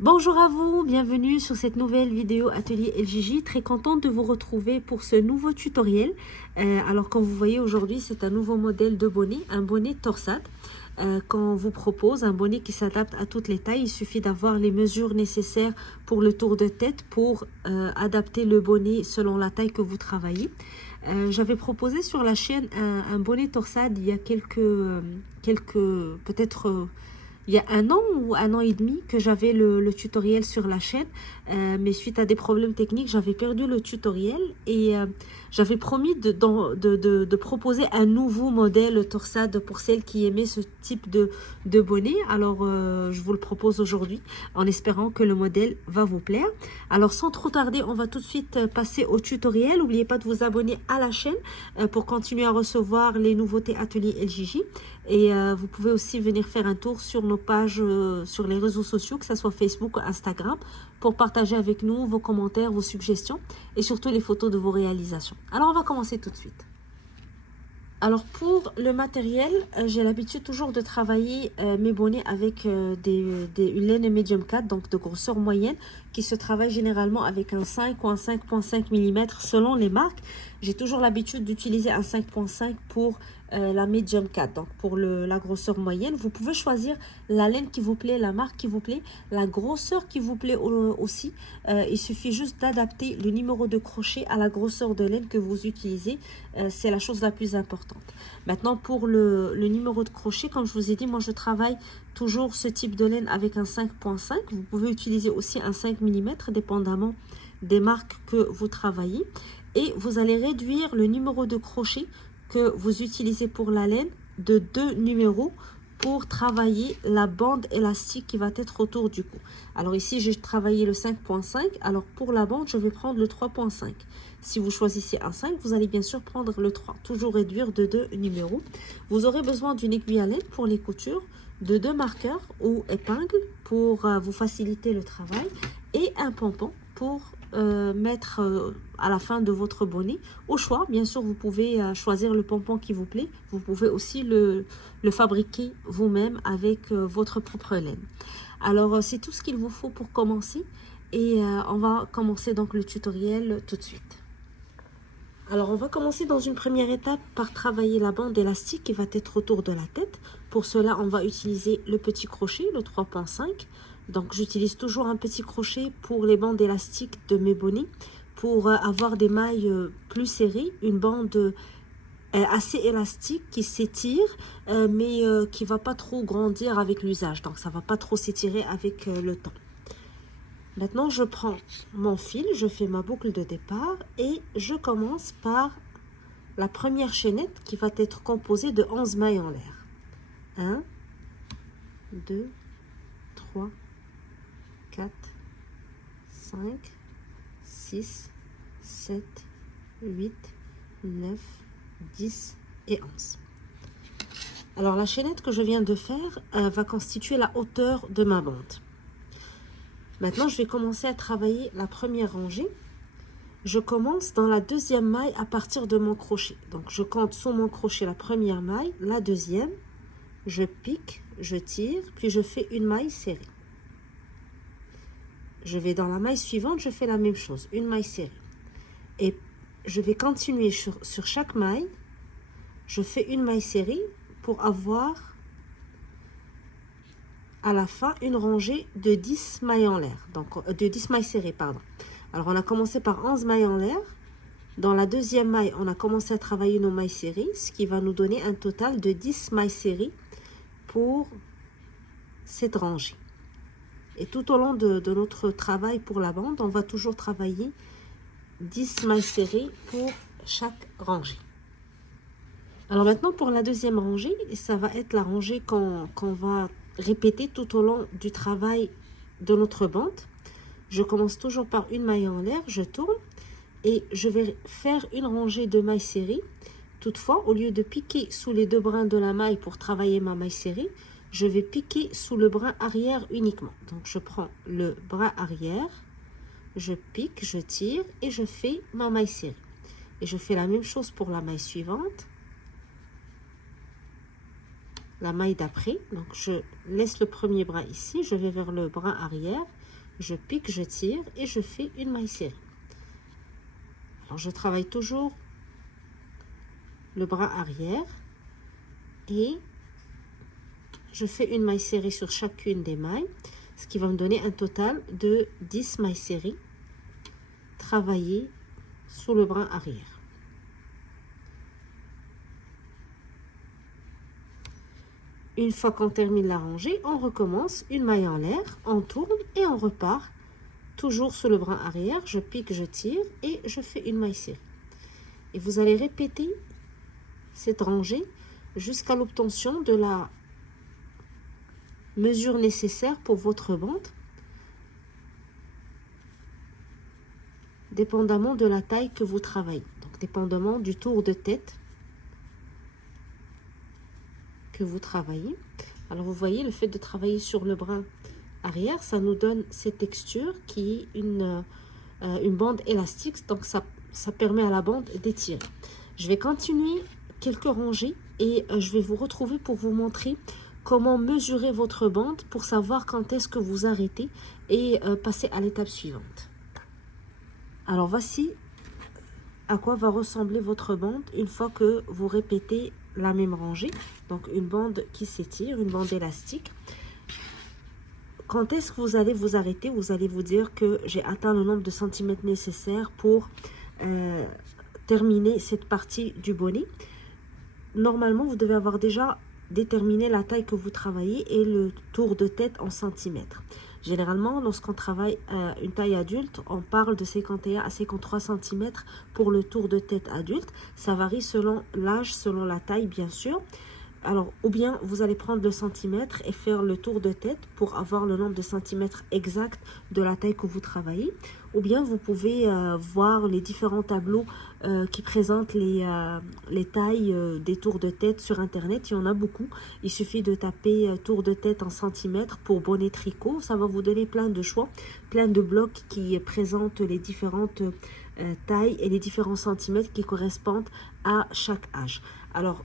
Bonjour à vous, bienvenue sur cette nouvelle vidéo Atelier LJJ. Très contente de vous retrouver pour ce nouveau tutoriel. Alors comme vous voyez aujourd'hui, c'est un nouveau modèle de bonnet, un bonnet torsade qu'on vous propose, un bonnet qui s'adapte à toutes les tailles. Il suffit d'avoir les mesures nécessaires pour le tour de tête pour adapter le bonnet selon la taille que vous travaillez. J'avais proposé sur la chaîne un bonnet torsade il y a peut-être il y a un an ou un an et demi que j'avais le tutoriel sur la chaîne, mais suite à des problèmes techniques, j'avais perdu le tutoriel et j'avais promis de proposer un nouveau modèle torsade pour celles qui aimaient ce type de bonnet. Alors, je vous le propose aujourd'hui en espérant que le modèle va vous plaire. Alors, sans trop tarder, on va tout de suite passer au tutoriel. N'oubliez pas de vous abonner à la chaîne pour continuer à recevoir les nouveautés Atelier LJJ. Et vous pouvez aussi venir faire un tour sur nos pages sur les réseaux sociaux, que ce soit Facebook ou Instagram, pour partager avec nous vos commentaires, vos suggestions et surtout les photos de vos réalisations. Alors, on va commencer tout de suite. Alors, pour le matériel, j'ai l'habitude toujours de travailler mes bonnets avec une laine medium 4, donc de grosseur moyenne, qui se travaille généralement avec un 5 ou un 5,5 mm selon les marques. J'ai toujours l'habitude d'utiliser un 5,5 pour la medium 4, donc pour la grosseur moyenne. Vous pouvez choisir la laine qui vous plaît, la marque qui vous plaît, la grosseur qui vous plaît aussi. Il suffit juste d'adapter le numéro de crochet à la grosseur de laine que vous utilisez. C'est la chose la plus importante. Maintenant, pour le numéro de crochet, comme je vous ai dit, moi je travaille toujours ce type de laine avec un 5,5. Vous pouvez utiliser aussi un 5 mm, dépendamment des marques que vous travaillez. Et vous allez réduire le numéro de crochet que vous utilisez pour la laine de 2 numéros pour travailler la bande élastique qui va être autour du cou. Alors ici, j'ai travaillé le 5,5. Alors pour la bande, je vais prendre le 3,5. Si vous choisissez un 5, vous allez bien sûr prendre le 3. Toujours réduire de 2 numéros. Vous aurez besoin d'une aiguille à laine pour les coutures, de 2 marqueurs ou épingles pour vous faciliter le travail et un pompon pour mettre à la fin de votre bonnet. Au choix, bien sûr, vous pouvez choisir le pompon qui vous plaît. Vous pouvez aussi le fabriquer vous-même avec votre propre laine. Alors, c'est tout ce qu'il vous faut pour commencer. Et on va commencer donc le tutoriel tout de suite. Alors, on va commencer dans une première étape par travailler la bande élastique qui va être autour de la tête. Pour cela, on va utiliser le petit crochet, le 3,5. Donc, j'utilise toujours un petit crochet pour les bandes élastiques de mes bonnets pour avoir des mailles plus serrées, une bande assez élastique qui s'étire, mais qui ne va pas trop grandir avec l'usage. Donc, ça ne va pas trop s'étirer avec le temps. Maintenant, je prends mon fil, je fais ma boucle de départ et je commence par la première chaînette qui va être composée de 11 mailles en l'air. 1, 2, 3, 4, 5, 6, 7, 8, 9, 10 et 11. Alors, la chaînette que je viens de faire va constituer la hauteur de ma bande. Maintenant, je vais commencer à travailler la première rangée. Je commence dans la deuxième maille à partir de mon crochet. Donc, je compte sur mon crochet la première maille, la deuxième, je pique, je tire, puis je fais une maille serrée. Je vais dans la maille suivante, je fais la même chose, une maille serrée. Et je vais continuer sur chaque maille, je fais une maille serrée pour avoir à la fin une rangée de 10 mailles en l'air, donc de 10 mailles serrées, pardon. Alors, on a commencé par 11 mailles en l'air. Dans la deuxième maille, on a commencé à travailler nos mailles serrées, ce qui va nous donner un total de 10 mailles serrées pour cette rangée. Et tout au long de notre travail pour la bande, on va toujours travailler 10 mailles serrées pour chaque rangée. Alors maintenant, pour la deuxième rangée, ça va être la rangée qu'on va répéter tout au long du travail de notre bande. Je commence toujours par une maille en l'air, je tourne et je vais faire une rangée de mailles serrées. Toutefois, au lieu de piquer sous les deux brins de la maille pour travailler ma maille serrée, je vais piquer sous le brin arrière uniquement. Donc, je prends le brin arrière, je pique, je tire et je fais ma maille serrée. Et je fais la même chose pour la maille suivante. La maille d'après, donc je laisse le premier brin ici, je vais vers le brin arrière, je pique, je tire et je fais une maille serrée. Alors je travaille toujours le bras arrière et je fais une maille serrée sur chacune des mailles, ce qui va me donner un total de 10 mailles serrées travaillées sous le bras arrière. Une fois qu'on termine la rangée, on recommence une maille en l'air, on tourne et on repart. Toujours sous le bras arrière, je pique, je tire et je fais une maille serrée. Et vous allez répéter cette rangée jusqu'à l'obtention de la mesure nécessaire pour votre bande, dépendamment de la taille que vous travaillez. Donc, dépendamment du tour de tête que vous travaillez. Alors, vous voyez, le fait de travailler sur le bras arrière, ça nous donne cette texture qui est une bande élastique. Donc, ça permet à la bande d'étirer. Je vais continuer quelques rangées et je vais vous retrouver pour vous montrer comment mesurer votre bande pour savoir quand est-ce que vous arrêtez et passer à l'étape suivante. Alors, voici à quoi va ressembler votre bande une fois que vous répétez la même rangée. Donc, une bande qui s'étire, une bande élastique. Quand est-ce que vous allez vous arrêter? Vous allez vous dire que j'ai atteint le nombre de centimètres nécessaires pour terminer cette partie du bonnet. Normalement, vous devez avoir déjà déterminé la taille que vous travaillez et le tour de tête en centimètres. Généralement, lorsqu'on travaille une taille adulte, on parle de 51 à 53 cm pour le tour de tête adulte. Ça varie selon l'âge, selon la taille, bien sûr. Alors, ou bien vous allez prendre le centimètre et faire le tour de tête pour avoir le nombre de centimètres exact de la taille que vous travaillez. Ou bien vous pouvez voir les différents tableaux qui présentent les tailles des tours de tête sur Internet. Il y en a beaucoup. Il suffit de taper tour de tête en centimètres pour bonnet tricot. Ça va vous donner plein de choix, plein de blocs qui présentent les différentes tailles et les différents centimètres qui correspondent à chaque âge. Alors,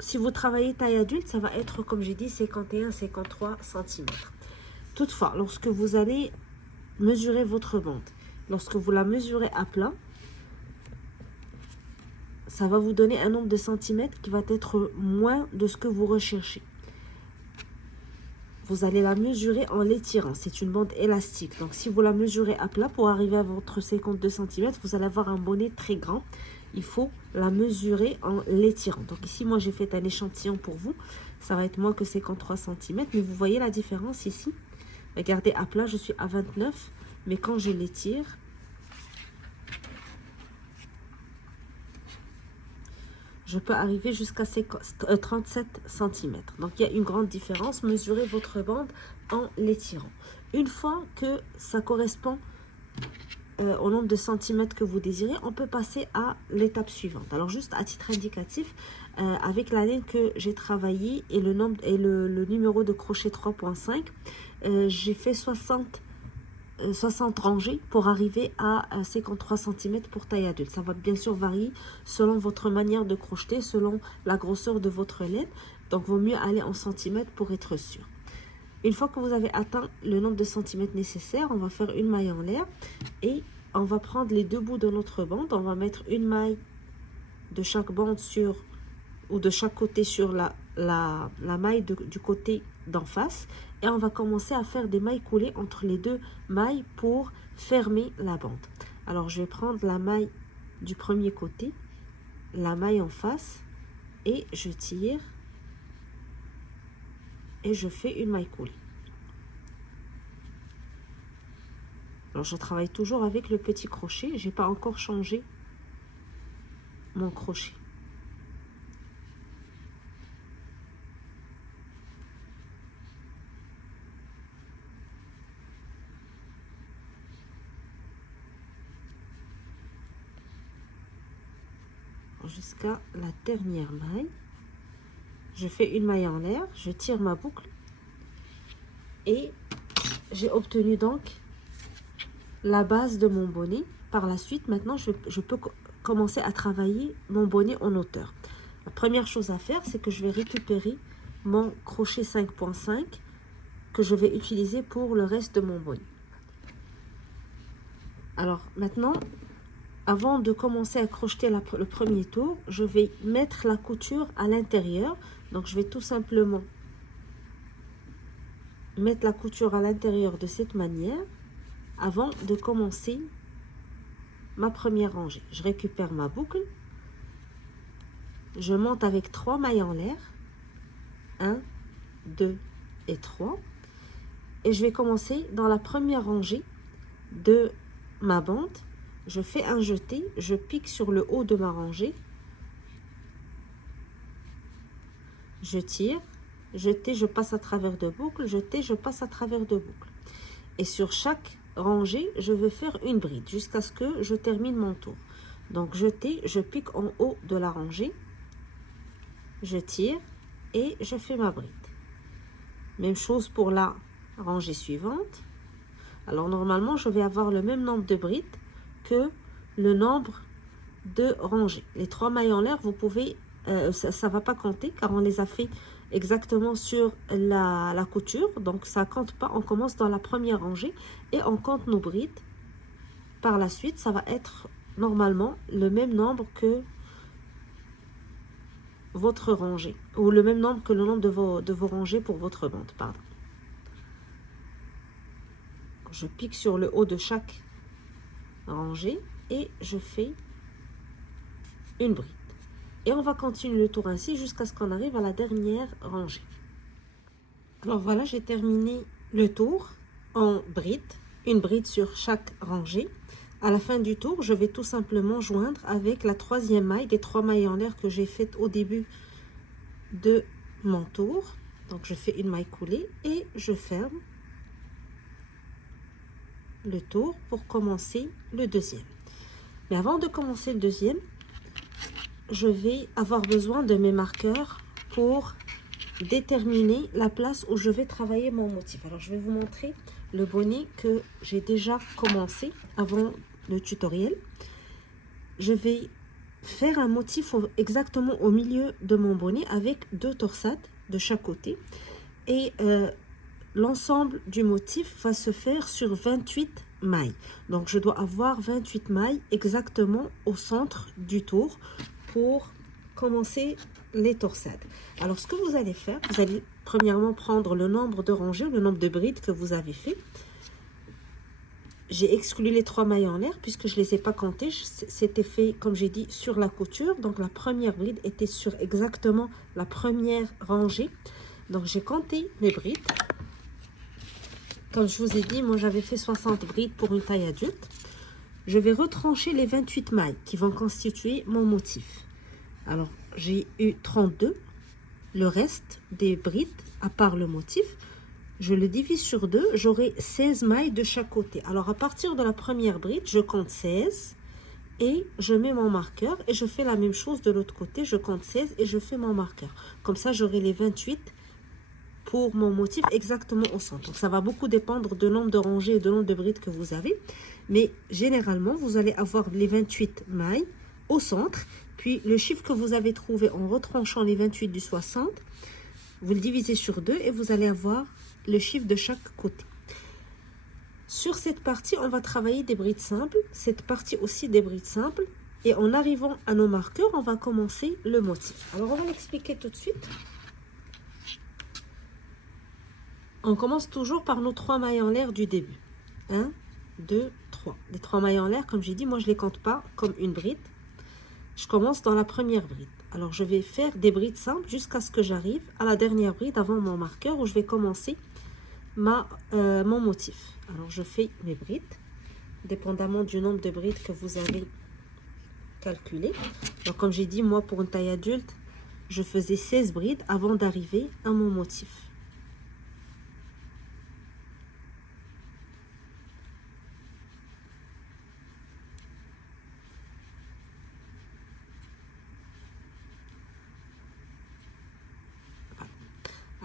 si vous travaillez taille adulte, ça va être, comme j'ai dit, 51-53 cm. Toutefois, lorsque vous allez mesurer votre bande, lorsque vous la mesurez à plat, ça va vous donner un nombre de centimètres qui va être moins de ce que vous recherchez. Vous allez la mesurer en l'étirant. C'est une bande élastique. Donc, si vous la mesurez à plat, pour arriver à votre 52 cm, vous allez avoir un bonnet très grand. Il faut la mesurer en l'étirant. Donc ici, moi, j'ai fait un échantillon pour vous. Ça va être moins que 53 cm. Mais vous voyez la différence ici. Regardez, à plat, je suis à 29. Mais quand je l'étire, je peux arriver jusqu'à 37 cm. Donc, il y a une grande différence. Mesurez votre bande en l'étirant. Une fois que ça correspond au nombre de centimètres que vous désirez, on peut passer à l'étape suivante. Alors, juste à titre indicatif, avec la laine que j'ai travaillée et le nombre et le numéro de crochet 3.5, j'ai fait 60 rangées pour arriver à 53 cm pour taille adulte. Ça va bien sûr varier selon votre manière de crocheter, selon la grosseur de votre laine. Donc, vaut mieux aller en centimètres pour être sûr. Une fois que vous avez atteint le nombre de centimètres nécessaires, on va faire une maille en l'air et on va prendre les deux bouts de notre bande. On va mettre une maille de chaque bande sur, ou de chaque côté sur la maille du côté d'en face. Et on va commencer à faire des mailles coulées entre les deux mailles pour fermer la bande. Alors, je vais prendre la maille du premier côté, la maille en face et je tire. Et je fais une maille coulée. Alors, je travaille toujours avec le petit crochet. Je n'ai pas encore changé mon crochet. Jusqu'à la dernière maille. Je fais une maille en l'air, je tire ma boucle et j'ai obtenu donc la base de mon bonnet. Par la suite, maintenant, je peux commencer à travailler mon bonnet en hauteur. La première chose à faire, c'est que je vais récupérer mon crochet 5.5 que je vais utiliser pour le reste de mon bonnet. Alors maintenant, avant de commencer à crocheter le premier tour, je vais mettre la couture à l'intérieur. Donc je vais tout simplement mettre la couture à l'intérieur de cette manière avant de commencer ma première rangée. Je récupère ma boucle, je monte avec 3 mailles en l'air, 1, 2 et 3, et je vais commencer dans la première rangée de ma bande. Je fais un jeté, je pique sur le haut de ma rangée, je tire, jeté, je passe à travers de boucles, jeté, je passe à travers de boucles. Et sur chaque rangée, je vais faire une bride jusqu'à ce que je termine mon tour. Donc jeté, je pique en haut de la rangée, je tire et je fais ma bride. Même chose pour la rangée suivante. Alors normalement, je vais avoir le même nombre de brides que le nombre de rangées. Les 3 mailles en l'air, vous pouvez, ça va pas compter car on les a fait exactement sur la couture. Donc ça compte pas, on commence dans la première rangée et on compte nos brides. Par la suite, ça va être normalement le même nombre que votre rangée, ou le même nombre que le nombre de vos rangées pour votre bande, pardon. Je pique sur le haut de chaque rangée et je fais une bride. Et on va continuer le tour ainsi jusqu'à ce qu'on arrive à la dernière rangée. Alors voilà, j'ai terminé le tour en bride, une bride sur chaque rangée. À la fin du tour, je vais tout simplement joindre avec la 3e maille des 3 mailles en l'air que j'ai faites au début de mon tour. Donc je fais une maille coulée et je ferme le tour pour commencer le deuxième. Mais avant de commencer le deuxième, je vais avoir besoin de mes marqueurs pour déterminer la place où je vais travailler mon motif. Alors je vais vous montrer le bonnet que j'ai déjà commencé avant le tutoriel. Je vais faire un motif exactement au milieu de mon bonnet avec 2 torsades de chaque côté et l'ensemble du motif va se faire sur 28 mailles. Donc je dois avoir 28 mailles exactement au centre du tour pour commencer les torsades. Alors ce que vous allez faire, vous allez premièrement prendre le nombre de rangées, le nombre de brides que vous avez fait. J'ai exclu les 3 mailles en l'air puisque je ne les ai pas comptées. C'était fait, comme j'ai dit, sur la couture. Donc la première bride était sur exactement la première rangée. Donc j'ai compté mes brides. Comme je vous ai dit, moi j'avais fait 60 brides pour une taille adulte. Je vais retrancher les 28 mailles qui vont constituer mon motif. Alors j'ai eu 32. Le reste des brides, à part le motif, je le divise sur 2, j'aurai 16 mailles de chaque côté. Alors à partir de la première bride, je compte 16 et je mets mon marqueur et je fais la même chose de l'autre côté. Je compte 16 et je fais mon marqueur. Comme ça, j'aurai les 28 pour mon motif exactement au centre. Donc ça va beaucoup dépendre du nombre de rangées et du nombre de brides que vous avez. Mais généralement, vous allez avoir les 28 mailles au centre. Puis le chiffre que vous avez trouvé en retranchant les 28 du 60, vous le divisez sur 2 et vous allez avoir le chiffre de chaque côté. Sur cette partie, on va travailler des brides simples. Cette partie aussi des brides simples. Et en arrivant à nos marqueurs, on va commencer le motif. Alors, on va l'expliquer tout de suite. On commence toujours par nos 3 mailles en l'air du début. 1, 2, 3. Les 3 mailles en l'air, comme j'ai dit, moi, je ne les compte pas comme une bride. Je commence dans la première bride. Alors, je vais faire des brides simples jusqu'à ce que j'arrive à la dernière bride avant mon marqueur où je vais commencer mon motif. Alors, je fais mes brides, dépendamment du nombre de brides que vous avez calculé. Donc, comme j'ai dit, moi, pour une taille adulte, je faisais 16 brides avant d'arriver à mon motif.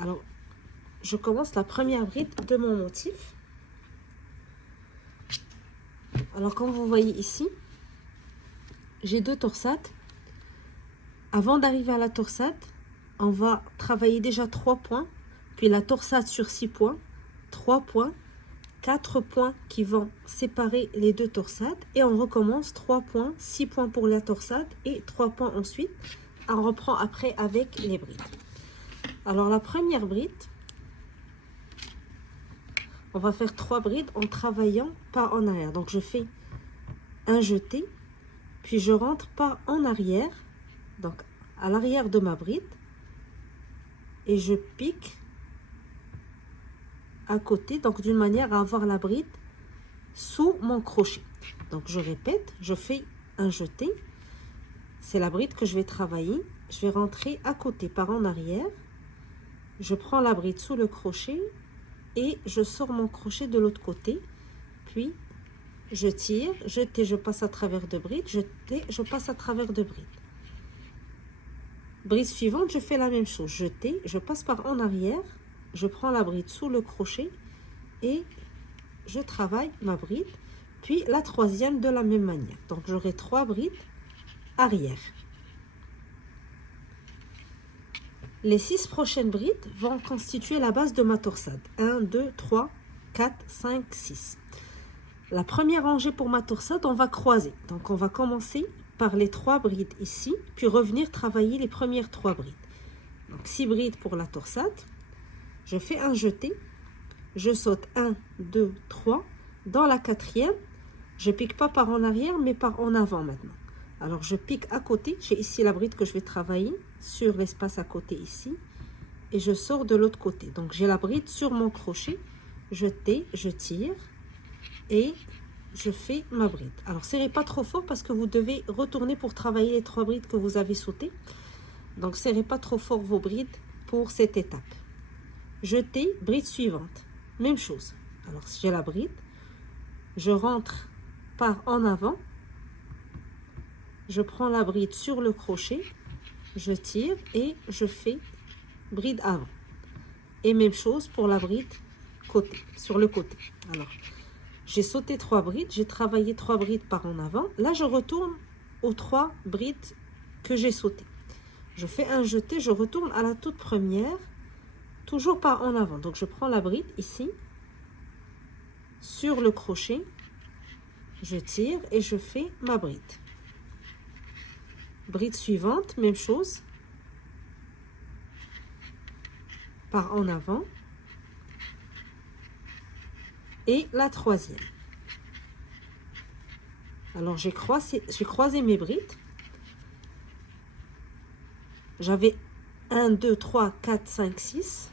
Alors, je commence la première bride de mon motif. Alors, comme vous voyez ici, j'ai 2 torsades. Avant d'arriver à la torsade, on va travailler déjà 3 points, puis la torsade sur 6 points, 3 points, 4 points qui vont séparer les deux torsades et on recommence 3 points, 6 points pour la torsade et 3 points ensuite. On reprend après avec les brides. Alors la première bride, on va faire 3 brides en travaillant par en arrière. Donc je fais un jeté, puis je rentre par en arrière, donc à l'arrière de ma bride, et je pique à côté, donc d'une manière à avoir la bride sous mon crochet. Donc je répète, je fais un jeté, c'est la bride que je vais travailler, je vais rentrer à côté par en arrière, je prends la bride sous le crochet et je sors mon crochet de l'autre côté, puis je tire, jeté, je passe à travers de brides, jeté, je passe à travers de brides. Bride suivante, je fais la même chose, jeté, je passe par en arrière, je prends la bride sous le crochet et je travaille ma bride, puis la troisième de la même manière. Donc j'aurai 3 brides arrière. Les 6 prochaines brides vont constituer la base de ma torsade. 1, 2, 3, 4, 5, 6. La première rangée pour ma torsade, on va croiser. Donc on va commencer par les 3 brides ici, puis revenir travailler les premières 3 brides. Donc 6 brides pour la torsade. Je fais un jeté, je saute 1, 2, 3. Dans la quatrième, je pique pas par en arrière, mais par en avant maintenant. Alors je pique à côté, j'ai ici la bride que je vais travailler sur l'espace à côté ici, et je sors de l'autre côté. Donc j'ai la bride sur mon crochet, je tire, et je fais ma bride. Alors serrez pas trop fort parce que vous devez retourner pour travailler les 3 brides que vous avez sautées. Donc serrez pas trop fort vos brides pour cette étape. Jeter, bride suivante, même chose. Alors si j'ai la bride, je rentre par en avant, je prends la bride sur le crochet, je tire et je fais bride avant. Et même chose pour la bride côté, sur le côté. Alors j'ai sauté 3 brides, j'ai travaillé 3 brides par en avant. Là je retourne aux 3 brides que j'ai sautées. Je fais un jeté, je retourne à la toute première, toujours par en avant. Donc je prends la bride ici, sur le crochet, je tire et je fais ma bride. Bride suivante, même chose, par en avant. Et la troisième. Alors j'ai croisé mes brides. J'avais 1, 2, 3, 4, 5, 6.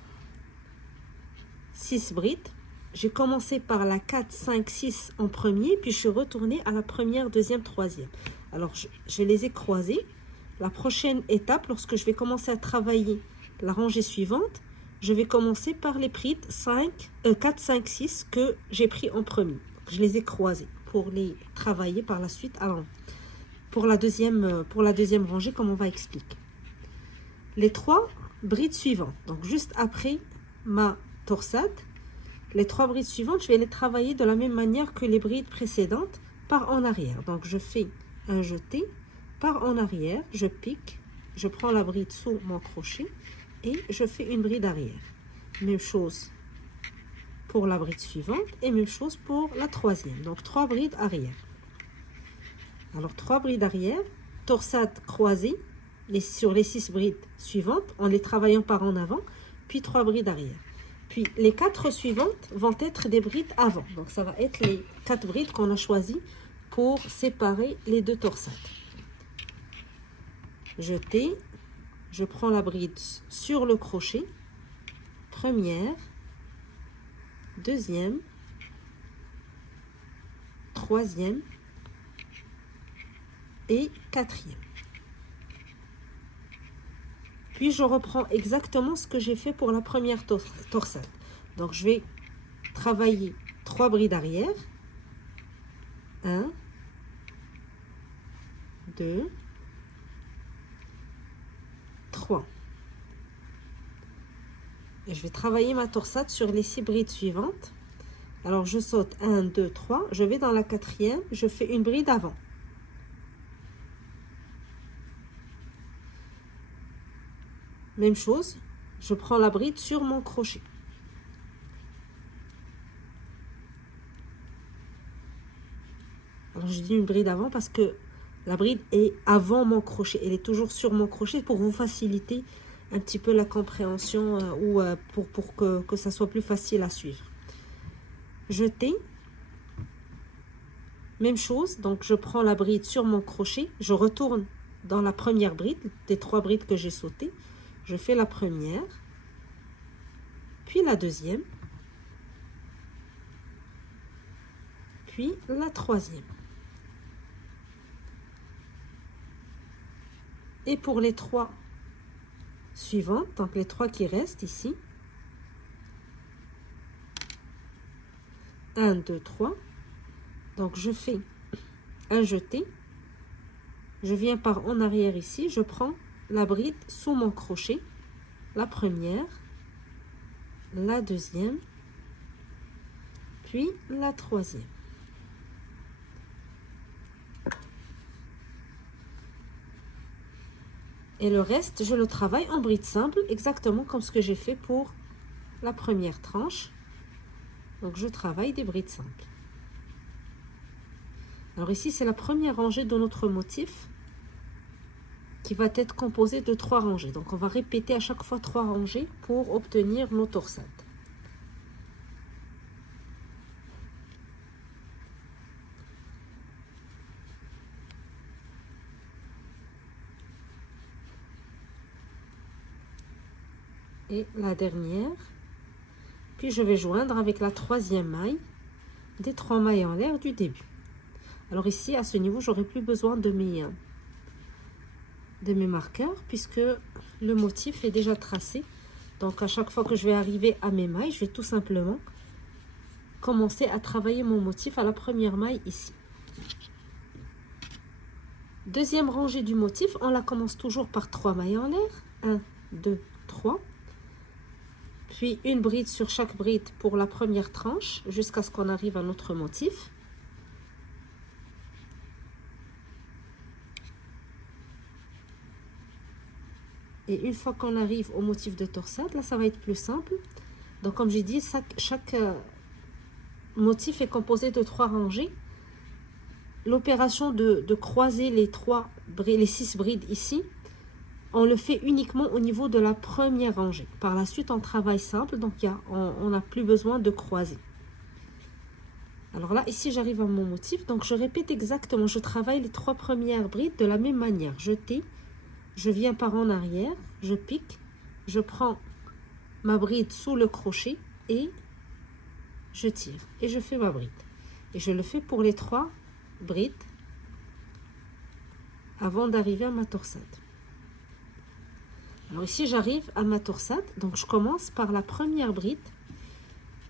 6 brides. J'ai commencé par la 4, 5, 6 en premier, puis je suis retournée à la première, deuxième, troisième. Alors, je les ai croisées. La prochaine étape, lorsque je vais commencer à travailler la rangée suivante, je vais commencer par les brides 4, 5, 6 que j'ai pris en premier. Je les ai croisées pour les travailler par la suite pour la deuxième rangée, comme on va expliquer. Les 3 brides suivantes, donc juste après ma torsade, les 3 brides suivantes, je vais les travailler de la même manière que les brides précédentes, par en arrière. Donc je fais un jeté, par en arrière, je pique, je prends la bride sous mon crochet et je fais une bride arrière. Même chose pour la bride suivante et même chose pour la troisième. Donc 3 brides arrière. Alors 3 brides arrière, torsade croisée sur les 6 brides suivantes en les travaillant par en avant, puis 3 brides arrière. Puis les 4 suivantes vont être des brides avant. Donc ça va être les 4 brides qu'on a choisies pour séparer les 2 torsades. Jeté, je prends la bride sur le crochet, première, deuxième, troisième et quatrième. Puis je reprends exactement ce que j'ai fait pour la première torsade. Donc je vais travailler 3 brides arrière. 1, 2, 3. Et je vais travailler ma torsade sur les 6 brides suivantes. Alors je saute 1, 2, 3. Je vais dans la quatrième, je fais une bride avant. Même chose, je prends la bride sur mon crochet. Alors, je dis une bride avant parce que la bride est avant mon crochet. Elle est toujours sur mon crochet pour vous faciliter un petit peu la compréhension ou pour que ça soit plus facile à suivre. Jeter. Même chose, donc je prends la bride sur mon crochet, je retourne dans la première bride, des 3 brides que j'ai sautées. Je fais la première, puis la deuxième, puis la troisième. Et pour les 3 suivantes, donc les 3 qui restent ici, 1, 2, 3, donc je fais un jeté, je viens par en arrière ici, je prends la bride sous mon crochet, la première, la deuxième, puis la troisième. Et le reste, je le travaille en bride simple, exactement comme ce que j'ai fait pour la première tranche. Donc, je travaille des brides simples. Alors ici, c'est la première rangée de notre motif qui va être composée de 3 rangées. Donc, on va répéter à chaque fois 3 rangées pour obtenir nos torsades. Et la dernière. Puis, je vais joindre avec la 3e maille des 3 mailles en l'air du début. Alors ici, à ce niveau, j'aurai plus besoin de mes marqueurs puisque le motif est déjà tracé. Donc, à chaque fois que je vais arriver à mes mailles, je vais tout simplement commencer à travailler mon motif à la première maille ici. Deuxième rangée du motif, on la commence toujours par 3 mailles en l'air. 1, 2, 3. Puis une bride sur chaque bride pour la première tranche jusqu'à ce qu'on arrive à notre motif. Et une fois qu'on arrive au motif de torsade, là, ça va être plus simple. Donc, comme j'ai dit, chaque motif est composé de 3 rangées. L'opération de croiser les 6 brides ici, on le fait uniquement au niveau de la première rangée. Par la suite, on travaille simple, donc on n'a plus besoin de croiser. Alors là, ici, j'arrive à mon motif. Donc, je répète exactement. Je travaille les 3 premières brides de la même manière. Jeter. Je viens par en arrière, je pique, je prends ma bride sous le crochet et je tire. Et je fais ma bride. Et je le fais pour les 3 brides avant d'arriver à ma torsade. Alors ici, j'arrive à ma torsade. Donc, je commence par la première bride.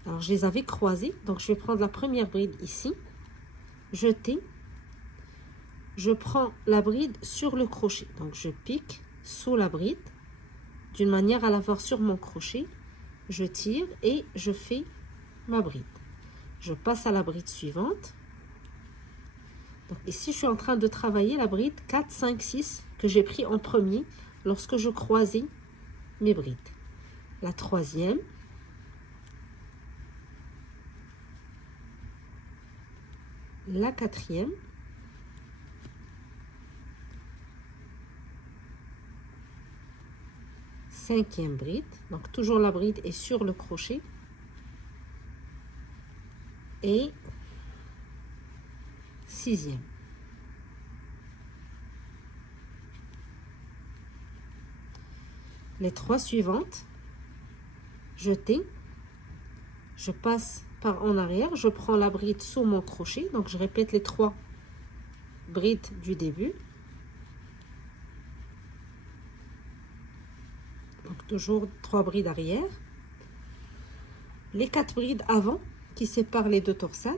Alors, je les avais croisées. Donc, je vais prendre la première bride ici, jeter. Je prends la bride sur le crochet. Donc, je pique sous la bride d'une manière à l'avoir sur mon crochet. Je tire et je fais ma bride. Je passe à la bride suivante. Donc, ici, je suis en train de travailler la bride 4, 5, 6 que j'ai pris en premier lorsque je croisais mes brides. La troisième. La quatrième. Cinquième bride, donc toujours la bride est sur le crochet et sixième. Les 3 suivantes, jeter, je passe par en arrière, je prends la bride sous mon crochet, donc je répète les 3 brides du début. Donc, toujours 3 brides arrière. Les 4 brides avant qui séparent les 2 torsades.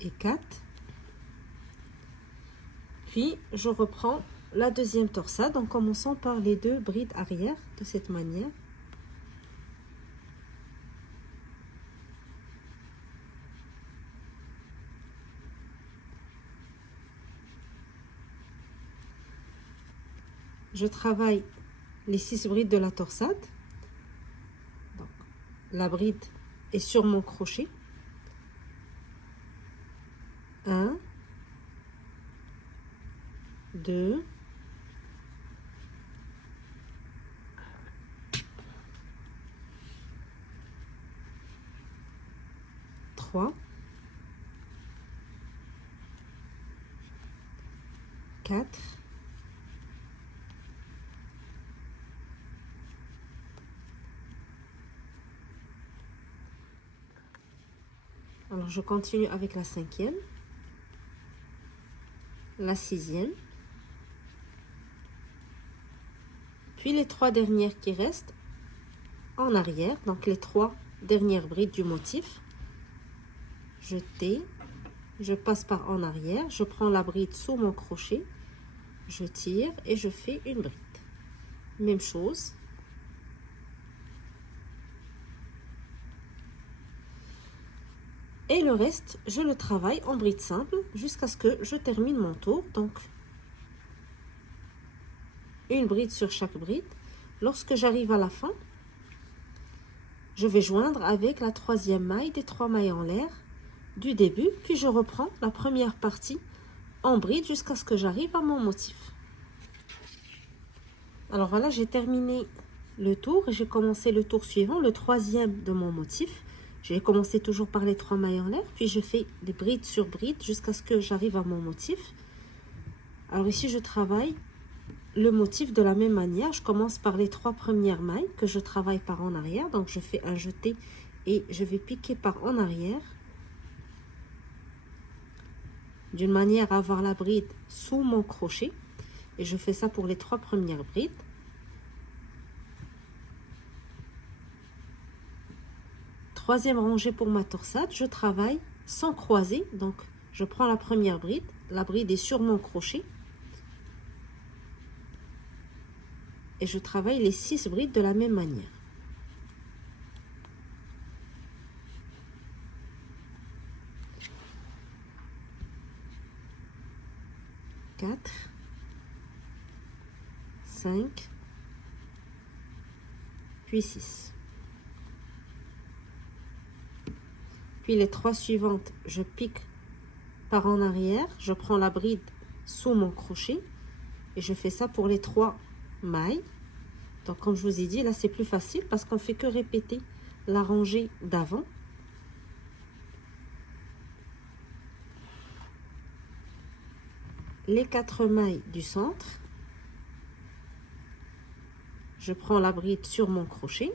Et 4. Puis, je reprends la deuxième torsade en commençant par les 2 brides arrière de cette manière. Je travaille les 6 brides de la torsade. Donc, la bride est sur mon crochet. 1, 2, 3, 4, 5. Alors, je continue avec la 5e, la 6e, puis les 3 dernières qui restent en arrière, donc les 3 dernières brides du motif. Je passe par en arrière, je prends la bride sous mon crochet, je tire et je fais une bride. Même chose. Et le reste, je le travaille en bride simple jusqu'à ce que je termine mon tour. Donc, une bride sur chaque bride. Lorsque j'arrive à la fin, je vais joindre avec la 3e maille des 3 mailles en l'air du début, puis je reprends la première partie en bride jusqu'à ce que j'arrive à mon motif. Alors voilà, j'ai terminé le tour et j'ai commencé le tour suivant, le 3e de mon motif. J'ai commencé toujours par les 3 mailles en l'air, puis je fais des brides sur brides jusqu'à ce que j'arrive à mon motif. Alors ici, je travaille le motif de la même manière. Je commence par les 3 premières mailles que je travaille par en arrière. Donc, je fais un jeté et je vais piquer par en arrière, d'une manière à avoir la bride sous mon crochet. Et je fais ça pour les 3 premières brides. Troisième rangée pour ma torsade, je travaille sans croiser. Donc, je prends la première bride. La bride est sur mon crochet. Et je travaille les 6 brides de la même manière. Quatre, 5, puis 6. Puis les 3 suivantes, je pique par en arrière, je prends la bride sous mon crochet et je fais ça pour les 3 mailles. Donc comme je vous ai dit, là c'est plus facile parce qu'on fait que répéter la rangée d'avant. Les 4 mailles du centre, je prends la bride sur mon crochet.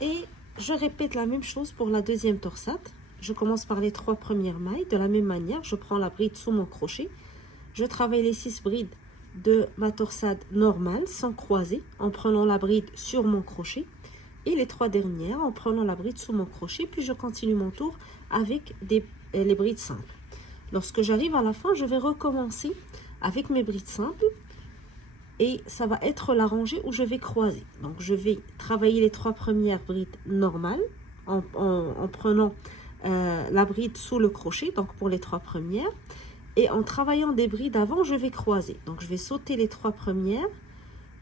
Et je répète la même chose pour la deuxième torsade. Je commence par les 3 premières mailles. De la même manière, je prends la bride sous mon crochet. Je travaille les 6 brides de ma torsade normale, sans croiser, en prenant la bride sur mon crochet. Et les 3 dernières, en prenant la bride sous mon crochet. Puis je continue mon tour avec les brides simples. Lorsque j'arrive à la fin, je vais recommencer avec mes brides simples. Et ça va être la rangée où je vais croiser. Donc, je vais travailler les 3 premières brides normales en prenant la bride sous le crochet, donc pour les 3 premières. Et en travaillant des brides avant, je vais croiser. Donc, je vais sauter les 3 premières.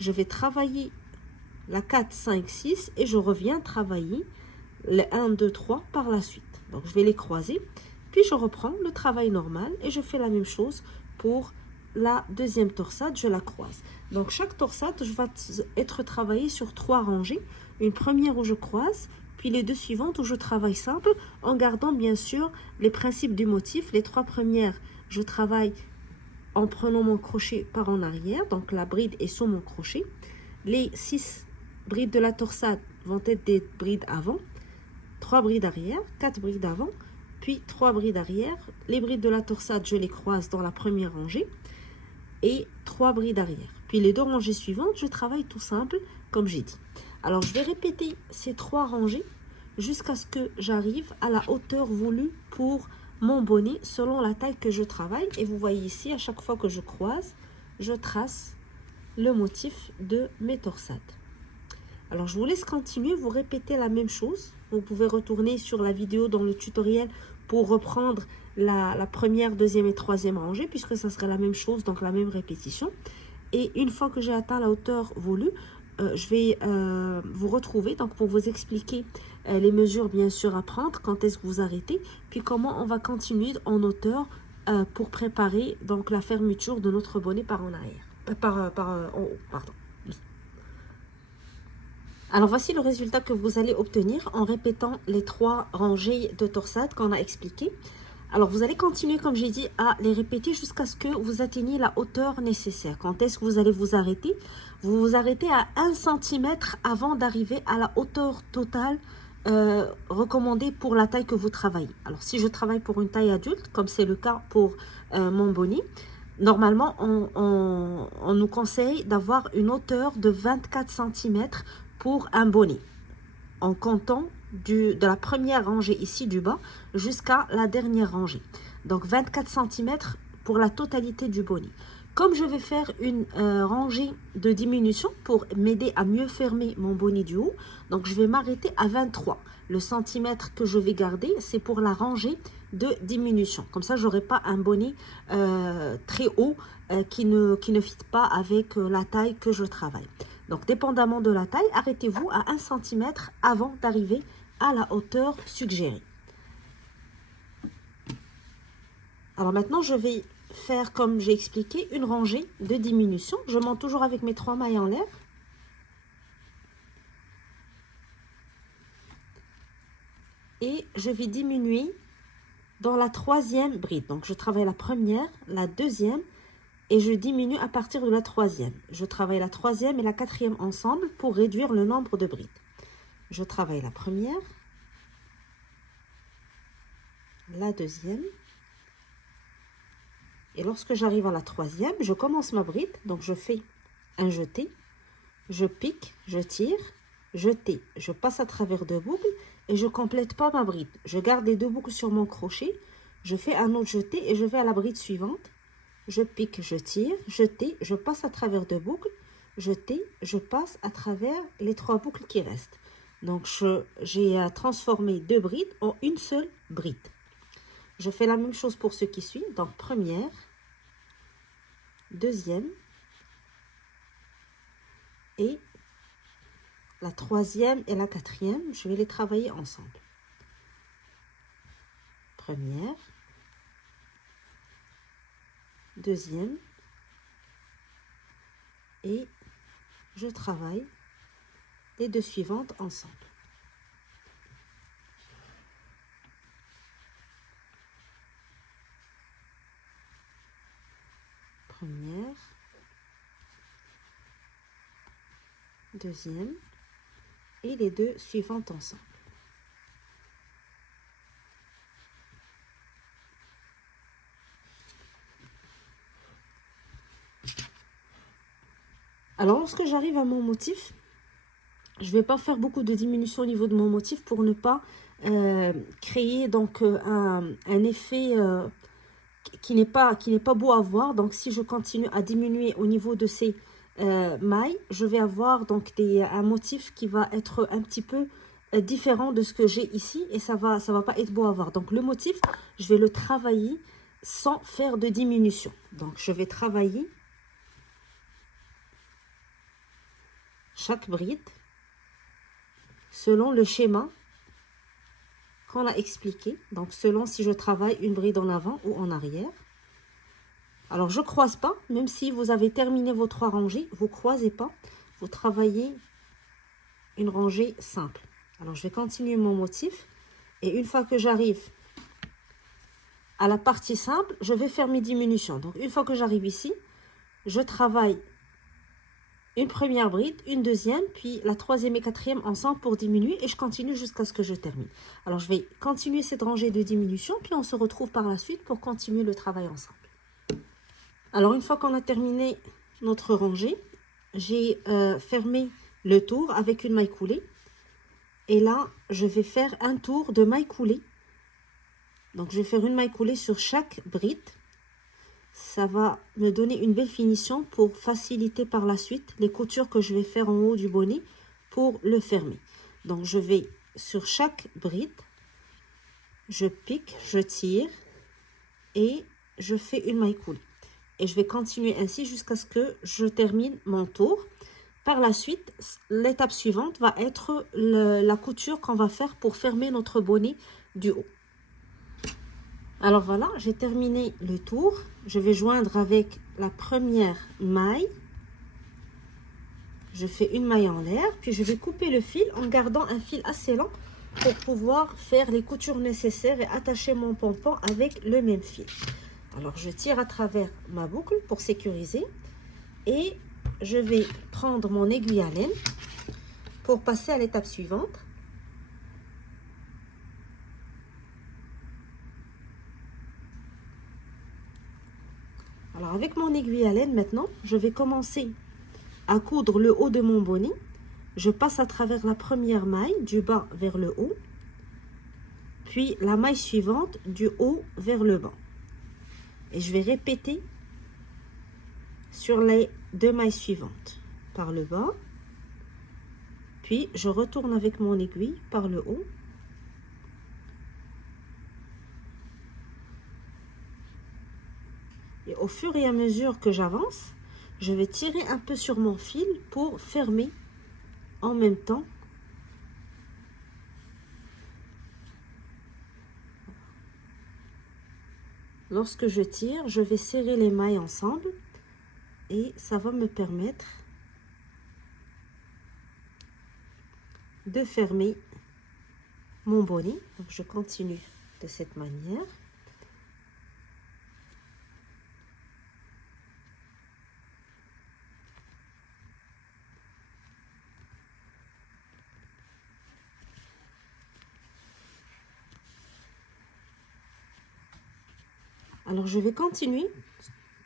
Je vais travailler la 4, 5, 6 et je reviens travailler les 1, 2, 3 par la suite. Donc, je vais les croiser. Puis, je reprends le travail normal et je fais la même chose pour la deuxième torsade, je la croise. Donc, chaque torsade va être travaillée sur 3 rangées. Une première où je croise, puis les 2 suivantes où je travaille simple, en gardant bien sûr les principes du motif. Les 3 premières, je travaille en prenant mon crochet par en arrière. Donc, la bride est sous mon crochet. Les 6 brides de la torsade vont être des brides avant. 3 brides arrière, 4 brides avant, puis 3 brides arrière. Les brides de la torsade, je les croise dans la première rangée. Et 3 brides arrière. Puis les 2 rangées suivantes, je travaille tout simple, comme j'ai dit. Alors, je vais répéter ces 3 rangées jusqu'à ce que j'arrive à la hauteur voulue pour mon bonnet, selon la taille que je travaille. Et vous voyez ici, à chaque fois que je croise, je trace le motif de mes torsades. Alors, je vous laisse continuer, vous répétez la même chose Vous pouvez retourner sur la vidéo dans le tutoriel pour reprendre la première, deuxième et troisième rangée, puisque ça serait la même chose, donc la même répétition. Et une fois que j'ai atteint la hauteur voulue, je vais vous retrouver donc pour vous expliquer les mesures bien sûr à prendre, quand est-ce que vous arrêtez, puis comment on va continuer en hauteur pour préparer donc la fermeture de notre bonnet par en arrière, en haut, pardon. Alors voici le résultat que vous allez obtenir en répétant les 3 rangées de torsade qu'on a expliquées. Alors vous allez continuer, comme j'ai dit, à les répéter jusqu'à ce que vous atteigniez la hauteur nécessaire. Quand est-ce que vous allez vous arrêter? Vous vous arrêtez à 1 cm avant d'arriver à la hauteur totale recommandée pour la taille que vous travaillez. Alors si je travaille pour une taille adulte, comme c'est le cas pour mon bonnet, normalement on nous conseille d'avoir une hauteur de 24 cm pour un bonnet, en comptant de la première rangée ici du bas jusqu'à la dernière rangée. Donc 24 cm pour la totalité du bonnet. Comme je vais faire une rangée de diminution pour m'aider à mieux fermer mon bonnet du haut, donc je vais m'arrêter à 23. Le centimètre que je vais garder, c'est pour la rangée de diminution. Comme ça, je n'aurai pas un bonnet très haut qui ne fit pas avec la taille que je travaille. Donc, dépendamment de la taille, arrêtez-vous à 1 cm avant d'arriver à la hauteur suggérée. Alors maintenant, je vais faire, comme j'ai expliqué, une rangée de diminution. Je monte toujours avec mes 3 mailles en l'air. Et je vais diminuer dans la 3e bride. Donc, je travaille la première, la deuxième, et je diminue à partir de la 3e. Je travaille la 3e et la 4e ensemble pour réduire le nombre de brides. Je travaille la première, la deuxième, et lorsque j'arrive à la 3e, je commence ma bride. Donc je fais un jeté, je pique, je tire, jeté, je passe à travers 2 boucles et je complète pas ma bride. Je garde les 2 boucles sur mon crochet, je fais un autre jeté et je vais à la bride suivante. Je pique, je tire, jeté, je passe à travers 2 boucles, jeté, je passe à travers les 3 boucles qui restent. Donc, j'ai transformé 2 brides en une seule bride. Je fais la même chose pour ce qui suit. Donc, première, deuxième et la 3e et la 4e. Je vais les travailler ensemble. Première, deuxième, et je travaille les 2 suivantes ensemble. Première, deuxième, et les 2 suivantes ensemble. Alors, lorsque j'arrive à mon motif, je ne vais pas faire beaucoup de diminution au niveau de mon motif pour ne pas créer donc un effet qui n'est pas beau à voir. Donc, si je continue à diminuer au niveau de ces mailles, je vais avoir donc un motif qui va être un petit peu différent de ce que j'ai ici et ça va pas être beau à voir. Donc, le motif, je vais le travailler sans faire de diminution. Donc, je vais travailler chaque bride selon le schéma qu'on a expliqué. Donc, selon si je travaille une bride en avant ou en arrière. Alors, je ne croise pas, même si vous avez terminé vos 3 rangées, vous ne croisez pas. Vous travaillez une rangée simple. Alors, je vais continuer mon motif. Et une fois que j'arrive à la partie simple, je vais faire mes diminutions. Donc, une fois que j'arrive ici, je travaille une première bride, une deuxième, puis la 3e et 4e ensemble pour diminuer et je continue jusqu'à ce que je termine. Alors, je vais continuer cette rangée de diminution, puis on se retrouve par la suite pour continuer le travail ensemble. Alors, une fois qu'on a terminé notre rangée, j'ai fermé le tour avec une maille coulée. Et là, je vais faire un tour de maille coulée. Donc, je vais faire une maille coulée sur chaque bride. Ça va me donner une belle finition pour faciliter par la suite les coutures que je vais faire en haut du bonnet pour le fermer. Donc, je vais sur chaque bride, je pique, je tire et je fais une maille coulée. Et je vais continuer ainsi jusqu'à ce que je termine mon tour. Par la suite, l'étape suivante va être la couture qu'on va faire pour fermer notre bonnet du haut. Alors voilà, j'ai terminé le tour. Je vais joindre avec la première maille. Je fais une maille en l'air, puis je vais couper le fil en gardant un fil assez long pour pouvoir faire les coutures nécessaires et attacher mon pompon avec le même fil. Alors, je tire à travers ma boucle pour sécuriser et je vais prendre mon aiguille à laine pour passer à l'étape suivante. Alors, avec mon aiguille à laine maintenant, je vais commencer à coudre le haut de mon bonnet. Je passe à travers la première maille du bas vers le haut, puis la maille suivante du haut vers le bas. Et je vais répéter sur les deux mailles suivantes par le bas, puis je retourne avec mon aiguille par le haut. Et au fur et à mesure que j'avance, je vais tirer un peu sur mon fil pour fermer en même temps. Lorsque je tire, je vais serrer les mailles ensemble et ça va me permettre de fermer mon bonnet. Donc je continue de cette manière. Alors je vais continuer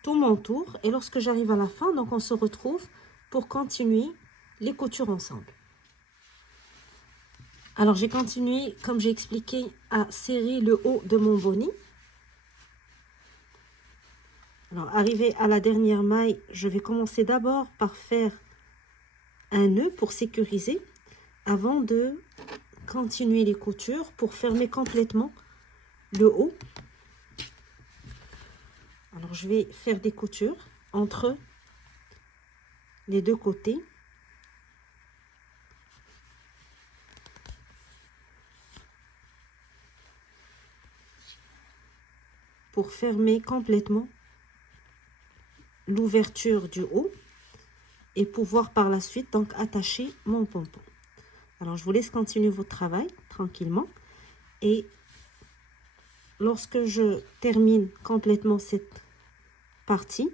tout mon tour et lorsque j'arrive à la fin, donc on se retrouve pour continuer les coutures ensemble. Alors j'ai continué, comme j'ai expliqué, à serrer le haut de mon bonnet. Alors arrivé à la dernière maille, je vais commencer d'abord par faire un nœud pour sécuriser avant de continuer les coutures pour fermer complètement le haut. Alors je vais faire des coutures entre les deux côtés. Pour fermer complètement l'ouverture du haut et pouvoir par la suite donc attacher mon pompon. Alors je vous laisse continuer votre travail tranquillement et lorsque je termine complètement cette partie,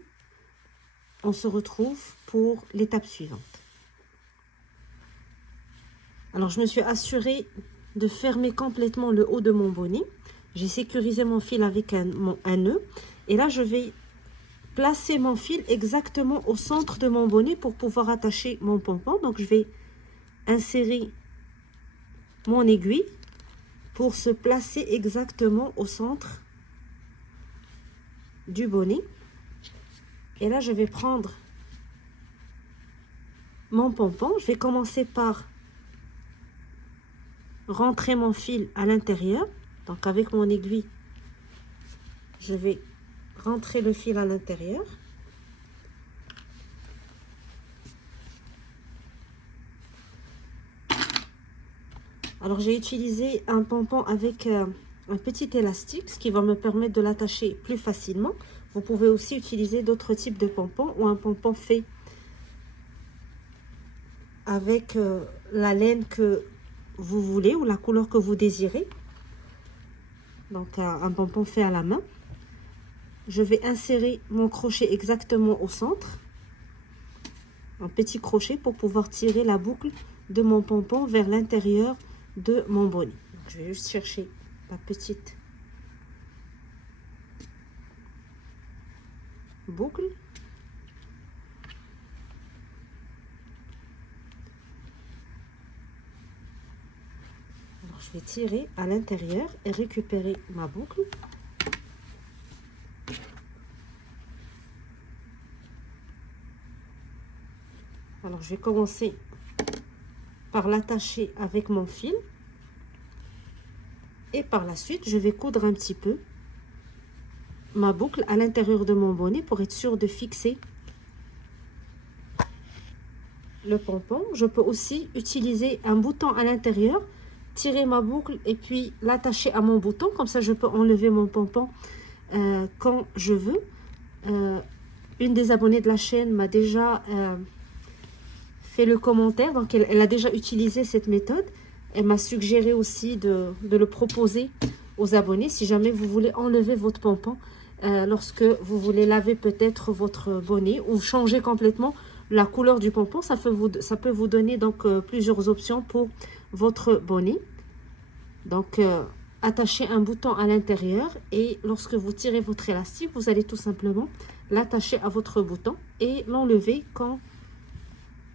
on se retrouve pour l'étape suivante. Alors je me suis assurée de fermer complètement le haut de mon bonnet. J'ai sécurisé mon fil avec un nœud et là je vais placer mon fil exactement au centre de mon bonnet pour pouvoir attacher mon pompon. Donc je vais insérer mon aiguille pour se placer exactement au centre du bonnet. Et là je vais prendre mon pompon. Je vais commencer par rentrer mon fil à l'intérieur. Donc avec mon aiguille, je vais rentrer le fil à l'intérieur. Alors j'ai utilisé un pompon avec un petit élastique, ce qui va me permettre de l'attacher plus facilement. Vous pouvez aussi utiliser d'autres types de pompons ou un pompon fait avec la laine que vous voulez ou la couleur que vous désirez. Donc un pompon fait à la main. Je vais insérer mon crochet exactement au centre. Un petit crochet pour pouvoir tirer la boucle de mon pompon vers l'intérieur de mon bonnet. Donc, je vais juste chercher la petite boucle. Alors, je vais tirer à l'intérieur et récupérer ma boucle. Alors, je vais commencer par l'attacher avec mon fil Et par la suite, je vais coudre un petit peu ma boucle à l'intérieur de mon bonnet pour être sûr de fixer le pompon. Je peux aussi utiliser un bouton à l'intérieur, tirer ma boucle et puis l'attacher à mon bouton. Comme ça, je peux enlever mon pompon quand je veux. Une des abonnées de la chaîne m'a déjà fait le commentaire, donc elle a déjà utilisé cette méthode. Elle m'a suggéré aussi de le proposer aux abonnés si jamais vous voulez enlever votre pompon lorsque vous voulez laver peut-être votre bonnet ou changer complètement la couleur du pompon. Ça peut vous donner donc plusieurs options pour votre bonnet. Donc attachez un bouton à l'intérieur et lorsque vous tirez votre élastique, vous allez tout simplement l'attacher à votre bouton et l'enlever quand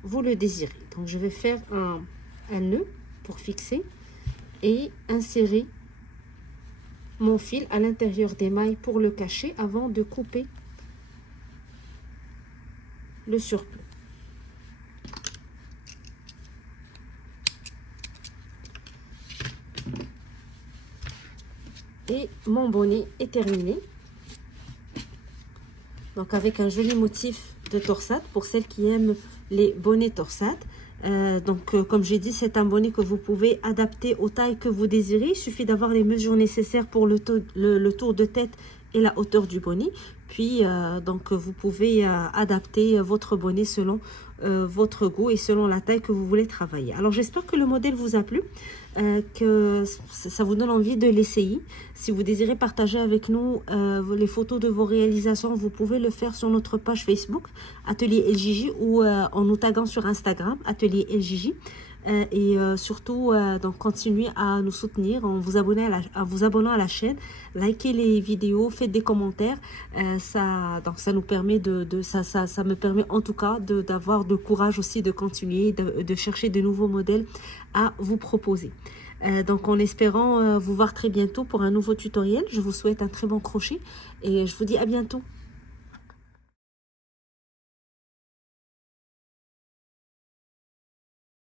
vous le désirez. Donc je vais faire un nœud pour fixer et insérer mon fil à l'intérieur des mailles pour le cacher avant de couper le surplus. Et mon bonnet est terminé. Donc avec un joli motif de torsade pour celles qui aiment les bonnets torsades. Comme j'ai dit, c'est un bonnet que vous pouvez adapter aux tailles que vous désirez. Il suffit d'avoir les mesures nécessaires pour le tour de tête et la hauteur du bonnet. Puis, vous pouvez adapter votre bonnet selon votre goût et selon la taille que vous voulez travailler. Alors, j'espère que le modèle vous a plu, que ça vous donne envie de l'essayer. Si vous désirez partager avec nous les photos de vos réalisations, vous pouvez le faire sur notre page Facebook, Atelier LJJ, ou en nous taguant sur Instagram, Atelier LJJ. Surtout, continuez à nous soutenir en vous abonnant à la chaîne, likez les vidéos, faites des commentaires. Ça nous permet ça me permet en tout cas d'avoir de courage aussi de continuer, de chercher de nouveaux modèles à vous proposer. En espérant vous voir très bientôt pour un nouveau tutoriel. Je vous souhaite un très bon crochet et je vous dis à bientôt.